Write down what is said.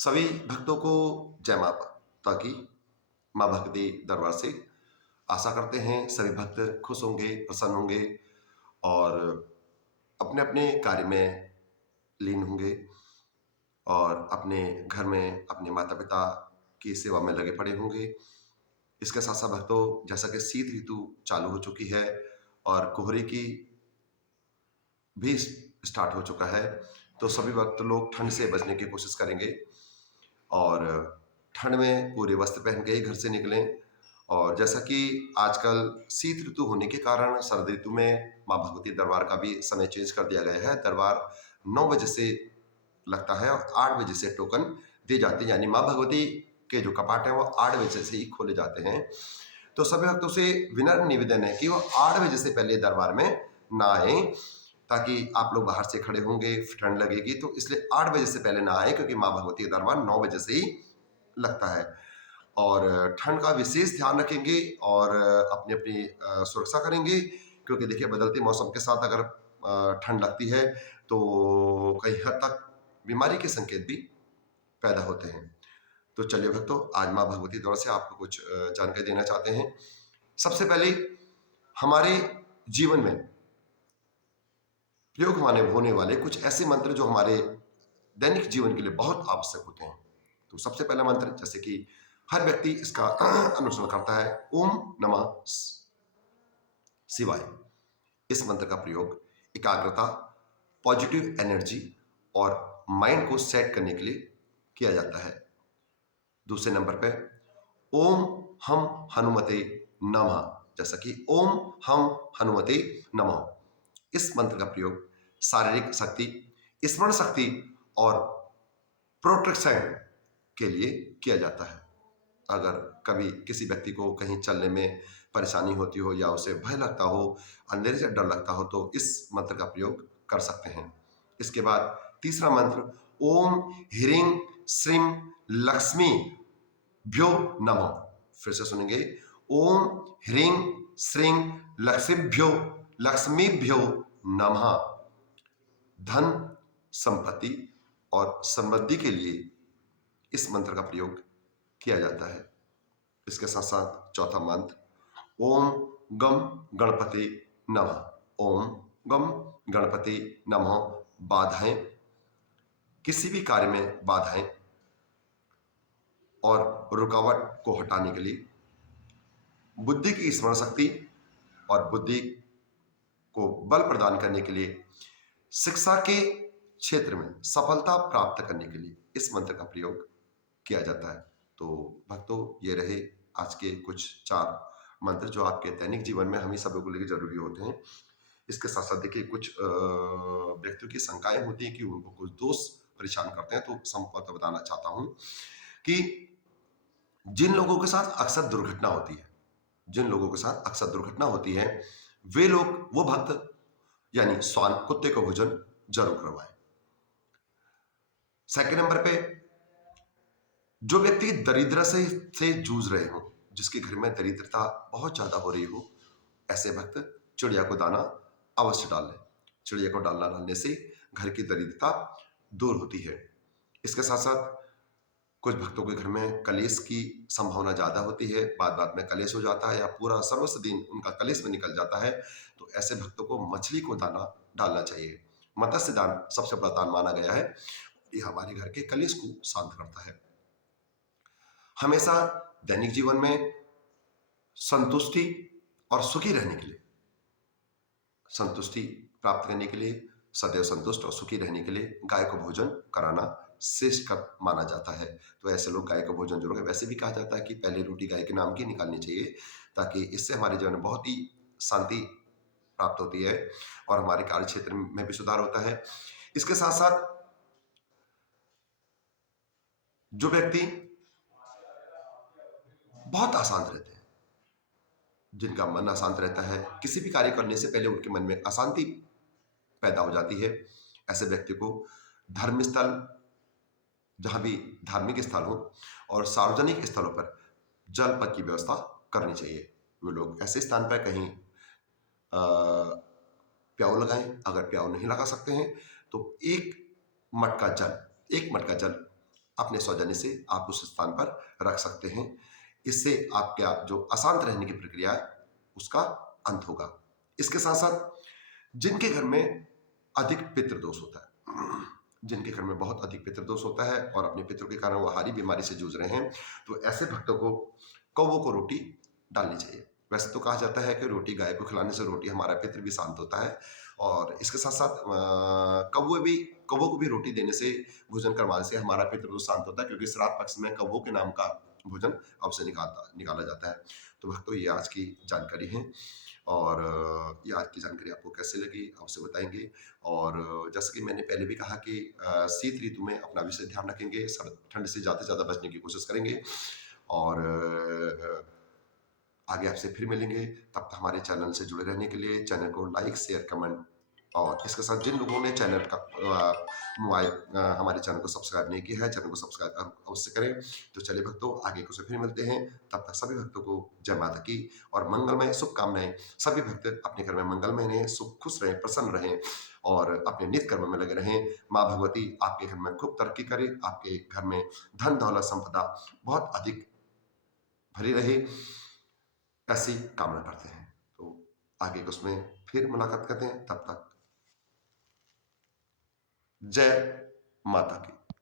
सभी भक्तों को जय माता की। माँ भगवती दरबार से आशा करते हैं सभी भक्त खुश होंगे, प्रसन्न होंगे और अपने अपने कार्य में लीन होंगे और अपने घर में अपने माता पिता की सेवा में लगे पड़े होंगे। इसके साथ साथ भक्तों, जैसा कि शीत ऋतु चालू हो चुकी है और कोहरे की भी स्टार्ट हो चुका है, तो सभी भक्त लोग ठंड से बचने की कोशिश करेंगे और ठंड में पूरे वस्त्र पहन के ही घर से निकलें। और जैसा कि आजकल शीत ऋतु होने के कारण शरद ऋतु में माँ भगवती दरबार का भी समय चेंज कर दिया गया है। दरबार 9 बजे से लगता है और 8 बजे से टोकन दिए जाते हैं, यानी माँ भगवती के जो कपाट हैं वो 8 बजे से ही खोले जाते हैं। तो सभी भक्तों से विनम्र निवेदन है कि वो 8 बजे से पहले दरबार में ना आए, ताकि आप लोग बाहर से खड़े होंगे, ठंड लगेगी, तो इसलिए 8 बजे से पहले ना आए, क्योंकि माँ भगवती का दरबार 9 बजे से ही लगता है। और ठंड का विशेष ध्यान रखेंगे और अपनी अपनी सुरक्षा करेंगे, क्योंकि देखिए बदलते मौसम के साथ अगर ठंड लगती है तो कई हद तक बीमारी के संकेत भी पैदा होते हैं। तो चलिए भक्तों, आज माँ भगवती द्वारा से आपको कुछ जानकारी देना चाहते हैं। सबसे पहले हमारे जीवन में प्रयोग होने वाले कुछ ऐसे मंत्र जो हमारे दैनिक जीवन के लिए बहुत आवश्यक होते हैं। तो सबसे पहला मंत्र, जैसे कि हर व्यक्ति इसका अनुसरण करता है, ओम नमः शिवाय। इस मंत्र का प्रयोग एकाग्रता, पॉजिटिव एनर्जी और माइंड को सेट करने के लिए किया जाता है। दूसरे नंबर पे ओम हम हनुमते नमः, जैसा कि ओम हम हनुमते नमः। इस मंत्र का प्रयोग शारीरिक शक्ति, स्मरण शक्ति और प्रोटेक्शन के लिए किया जाता है। अगर कभी किसी व्यक्ति को कहीं चलने में परेशानी होती हो या उसे भय लगता हो, अंधेरे से डर लगता हो, तो इस मंत्र का प्रयोग कर सकते हैं। इसके बाद तीसरा मंत्र, ओम ह्रीं श्रीं लक्ष्मी भ्यो नमः। फिर से सुनेंगे, ओम ह्रीं श्रीं लक्ष्मीभ्यो नमः। धन, संपत्ति और समृद्धि के लिए इस मंत्र का प्रयोग किया जाता है। इसके साथ साथ चौथा मंत्र, ओम गम गणपति नमः। ओम गम गणपति नमः। बाधाएं, किसी भी कार्य में बाधाएं और रुकावट को हटाने के लिए, बुद्धि की स्मरण शक्ति और बुद्धि को बल प्रदान करने के लिए, शिक्षा के क्षेत्र में सफलता प्राप्त करने के लिए इस मंत्र का प्रयोग किया जाता है। तो भक्तों, ये रहे आज के कुछ 4 मंत्र जो आपके दैनिक जीवन में हम ही सब लोगों के लिए जरूरी होते हैं। इसके साथ साथ देखिए, कुछ व्यक्तियों की शंकाएं होती हैं कि उनको कुछ दोष परेशान करते हैं, तो संभवतः बताना चाहता हूं कि जिन लोगों के साथ अक्सर दुर्घटना होती है, वे लोग, वो भक्त, यानी श्वान, कुत्ते को भोजन जरूर करवाएं। सेकंड नंबर पे, जो व्यक्ति दरिद्र से जूझ रहे हो, जिसके घर में दरिद्रता बहुत ज्यादा हो रही हो, ऐसे भक्त चिड़िया को दाना अवश्य डाल लें। चिड़िया को डालने से घर की दरिद्रता दूर होती है। इसके साथ साथ कुछ भक्तों के घर में कलेश की संभावना ज्यादा होती है, बात में कलेश हो जाता है या पूरा सर्वस्व दिन उनका कलेश में निकल जाता है, तो ऐसे भक्तों को मछली को दाना डालना चाहिए। मत्स्य दान सबसे बड़ा दान माना गया है। ये हमारे घर के कलेश को शांत करता है। हमेशा दैनिक जीवन में संतुष्टि और सुखी रहने के लिए, संतुष्टि प्राप्त करने के लिए, सदैव संतुष्ट और सुखी रहने के लिए गाय को भोजन कराना श्रेष्ठ कर माना जाता है। तो ऐसे लोग गाय को भोजन जरूर, वैसे भी कहा जाता है कि पहली रोटी गाय के नाम की निकालनी चाहिए, ताकि इससे हमारे जीवन में बहुत ही शांति प्राप्त होती है और हमारे कार्य क्षेत्र में भी सुधार होता है। इसके साथ साथ जो व्यक्ति बहुत अशांत रहते हैं, जिनका मन अशांत रहता है, किसी भी कार्य करने से पहले उनके मन में अशांति पैदा हो जाती है, ऐसे व्यक्ति को धर्म स्थल, जहां भी धार्मिक स्थल हो और सार्वजनिक स्थलों पर जल पद की व्यवस्था करनी चाहिए। वे लोग ऐसे स्थान पर कहीं प्याऊ लगाएं। अगर प्याऊ नहीं लगा सकते हैं तो एक मटका जल अपने सौजन्य से आप उस स्थान पर रख सकते हैं। इससे आपका जो अशांत रहने की प्रक्रिया है उसका अंत होगा। इसके साथ साथ जिनके घर में अधिक पितृदोष होता है, जिनके घर में बहुत अधिक पितृदोष होता है और अपने पितरों के कारण वो हारी बीमारी से जूझ रहे हैं, तो ऐसे भक्तों को कौवों को रोटी डालनी चाहिए। वैसे तो कहा जाता है कि रोटी गाय को खिलाने से रोटी हमारा पितृ भी शांत होता है, और इसके साथ साथ कौवों को भी रोटी देने से, भोजन करवाने से हमारा पितृदोष शांत होता है, क्योंकि श्राद्ध पक्ष में कौवों के नाम का भोजन अवश्य निकाला जाता है। तो भक्तों, ये आज की जानकारी है, और ये आज की जानकारी आपको कैसे लगी अवश्य बताएंगे। और जैसे कि मैंने पहले भी कहा कि शीत ऋतु में अपना विशेष ध्यान रखेंगे, ठंड से ज़्यादा से ज़्यादा बचने की कोशिश करेंगे, और आगे आपसे फिर मिलेंगे। तब तक हमारे चैनल से जुड़े रहने के लिए चैनल को लाइक, शेयर, कमेंट, और इसके साथ जिन लोगों ने चैनल का हमारे चैनल को सब्सक्राइब नहीं किया है, चैनल को सब्सक्राइब अवश्य करें। तो चलिए भक्तों, आगे कुछ फिर मिलते हैं। तब तक सभी भक्तों को जय माता की और मंगलमय शुभकामनाएं। सभी भक्त अपने घर में मंगलमय रहें, खुश रहें, प्रसन्न रहें, और अपने नित्य कर्म में लगे रहें। माँ भगवती आपके घर में खूब तरक्की करे, आपके घर में धन दौलत संपदा बहुत अधिक भरी रहे, ऐसी कामना करते हैं। तो आगे उसमें फिर मुलाकात करते हैं। तब तक जय माता की।